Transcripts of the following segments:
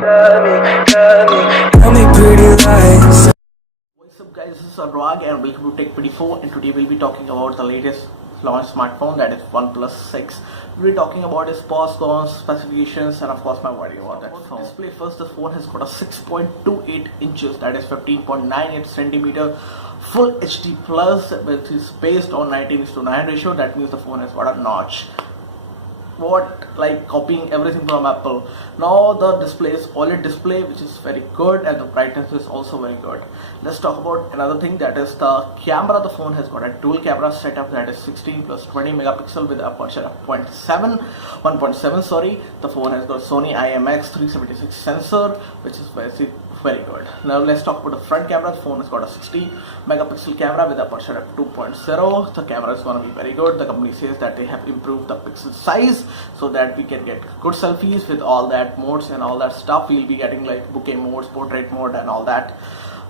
tell me pretty lies. What's up guys, this is Anurag and welcome to Tech 24, and today we'll be talking about the latest launch smartphone, that is OnePlus 6. We'll be talking about its pros, cons, specifications, and of course my worry about that phone. Display first, the phone has got a 6.28 inches, that is 15.98 centimeter full HD plus, which is based on 19:9 ratio. That means the phone has got a notch. Like copying everything from Apple. Now the display is OLED display, which is very good, and the brightness is also very good. Let's talk about another thing, that is the camera. The phone has got a dual camera setup, that is 16 plus 20 megapixel with aperture of 1.7 sorry. The phone has got Sony IMX 376 sensor, which is very good. Now let's talk about the front camera. The phone has got a 60 megapixel camera with aperture of 2.0. The camera is going to be very good. The company says that they have improved the pixel size so that we can get good selfies with all that modes and all that stuff. We'll be getting like bouquet modes, portrait mode, and all that,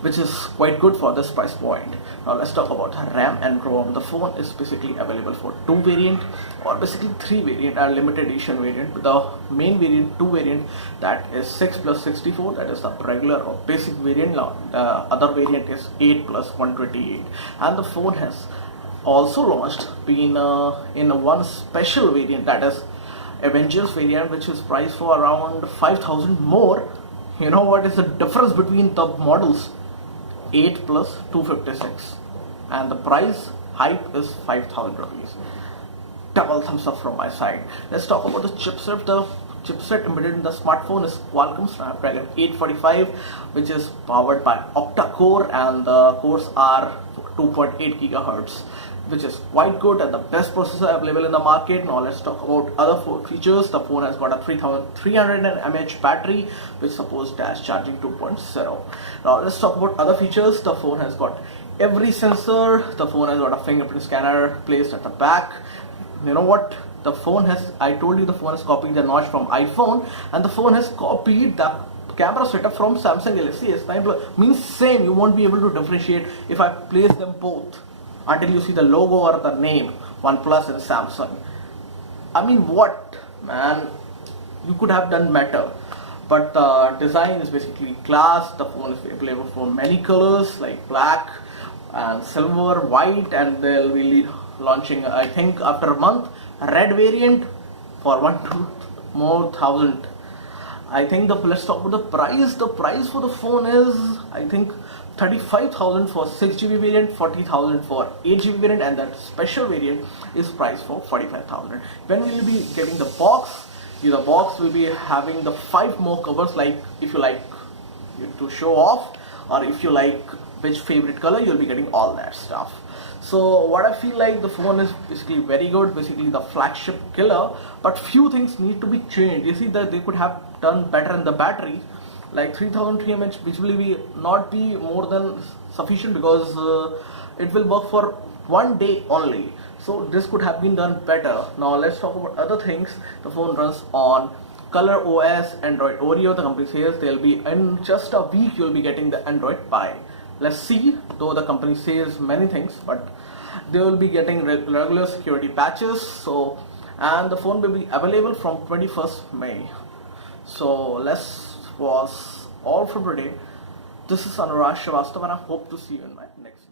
which is quite good for this price point. Now let's talk about RAM and ROM. The phone is basically available for two variant, or basically three variant, and limited edition variant. The main variant, two variant, that is 6 plus 64, that is the regular or basic variant. The other variant is 8 plus 128, and the phone has also launched in one special variant, that is Avengers variant, which is priced for around 5,000 more. You know what is the difference between the models? 8 plus 256, and the price hike is 5,000 rupees. Double thumbs up from my side. Let's talk about the chipset. The chipset embedded in the smartphone is Qualcomm Snapdragon 845, which is powered by octa-core, and the cores are 2.8 gigahertz, which is quite good and the best processor available in the market. Now let's talk about other features. The phone has got a 3300 mAh battery, which supports dash charging 2.0. Now let's talk about other features. The phone has got every sensor. The phone has got a fingerprint scanner placed at the back. You know what? The phone has, I told you the phone has copied the notch from iPhone, and the phone has copied the camera setup from Samsung Galaxy S9 Plus. Means same, you won't be able to differentiate if I place them both until you see the logo or the name OnePlus and Samsung. I mean, what, man, you could have done better. But the design is basically class. The phone is available for many colors like black and silver, white, and they'll be launching, I think after a month, a red variant for 1,000 more. I think let's talk about the price. The price for the phone is, I think, 35,000 for 6GB variant, 40,000 for 8GB variant, and that special variant is priced for 45,000. When we will be getting the box, the box will be having the 5 more covers, like if you like to show off, or if you like which favorite color, you'll be getting all that stuff. So what I feel like, the phone is basically very good, basically the flagship killer, but few things need to be changed. You see that they could have done better in the battery, like 3000 mAh, which will not be more than sufficient, because it will work for one day only. So this could have been done better. Now let's talk about other things. The phone runs on Color OS, Android Oreo. The company says they'll be in just a week you'll be getting the Android Pie. Let's see, though the company says many things, but they will be getting regular security patches. So, and the phone will be available from 21st May. So was all for today. This is Anurag and I hope to see you in my next video.